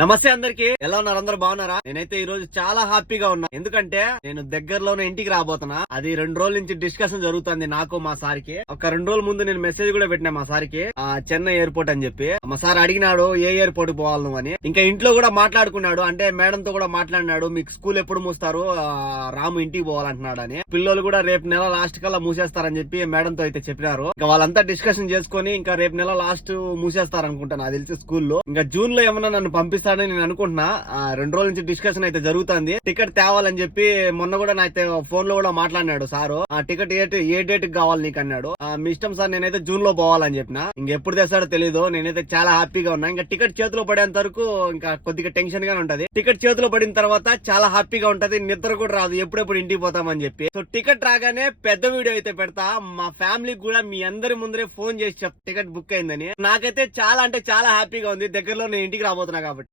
నమస్తే అందరికి, ఎలా ఉన్నారు? అందరు బాగున్నారా? నేనైతే ఈ రోజు చాలా హ్యాపీగా ఉన్నా. ఎందుకంటే నేను దగ్గరలోనే ఇంటికి రాబోతున్నా. అది 2 రోజుల నుంచి డిస్కషన్ జరుగుతుంది నాకు మా సార్కి. ఒక 2 రోజుల ముందు నేను మెసేజ్ కూడా పెట్టినా మా సార్కి, చెన్నై ఎయిర్పోర్ట్ అని చెప్పి. మా సార్ అడిగినాడు ఏ ఎయిర్పోర్ట్ పోవాలి నువ్వు అని. ఇంకా ఇంట్లో కూడా మాట్లాడుకున్నాడు, అంటే మేడం తో కూడా మాట్లాడినాడు. మీకు స్కూల్ ఎప్పుడు మూస్తారు, రాము ఇంటికి పోవాలంటున్నాడు అని. పిల్లలు కూడా రేపు నెల లాస్ట్ కల్లా మూసేస్తారని చెప్పి మేడం తో అయితే చెప్పినారు. ఇంకా వాళ్ళంతా డిస్కషన్ చేసుకుని ఇంకా రేపు నెల లాస్ట్ మూసేస్తారు అనుకుంటా నాకు తెలిసి స్కూల్లో. ఇంకా జూన్ లో ఏమన్నా నన్ను పంపిస్తారని నేను అనుకుంటున్నా. 2 రోజుల నుంచి డిస్కషన్ అయితే జరుగుతుంది. టికెట్ తేవాలని చెప్పి మొన్న కూడా నాకైతే ఫోన్ లో కూడా మాట్లాడినాడు సారు. టికెట్ ఏ డేట్ కి కావాలి నీకు అన్నాడు. మీ ఇష్టం సార్, నేనైతే జూన్ లో పోవాలని చెప్పిన. ఇంకెప్పుడు తెస్తాడో తెలీదు. నేనైతే చాలా హ్యాపీగా ఉన్నా. ఇంకా టికెట్ చేతిలో పడేంత వరకు ఇంకా కొద్దిగా టెన్షన్ గానే ఉంటది. టికెట్ చేతిలో పడిన తర్వాత చాలా హ్యాపీగా ఉంటది. నిద్ర కూడా రాదు, ఎప్పుడెప్పుడు ఇంటికి పోతామని చెప్పి. సో టికెట్ రాగానే పెద్ద వీడియో అయితే పెడతా. మా ఫ్యామిలీకి కూడా మీ అందరి ముందరే ఫోన్ చేసి టికెట్ బుక్ అయిందని. నాకైతే చాలా అంటే చాలా హ్యాపీగా ఉంది. దగ్గరలో నేను ఇంటికి రాబోతున్నా కాబట్టి.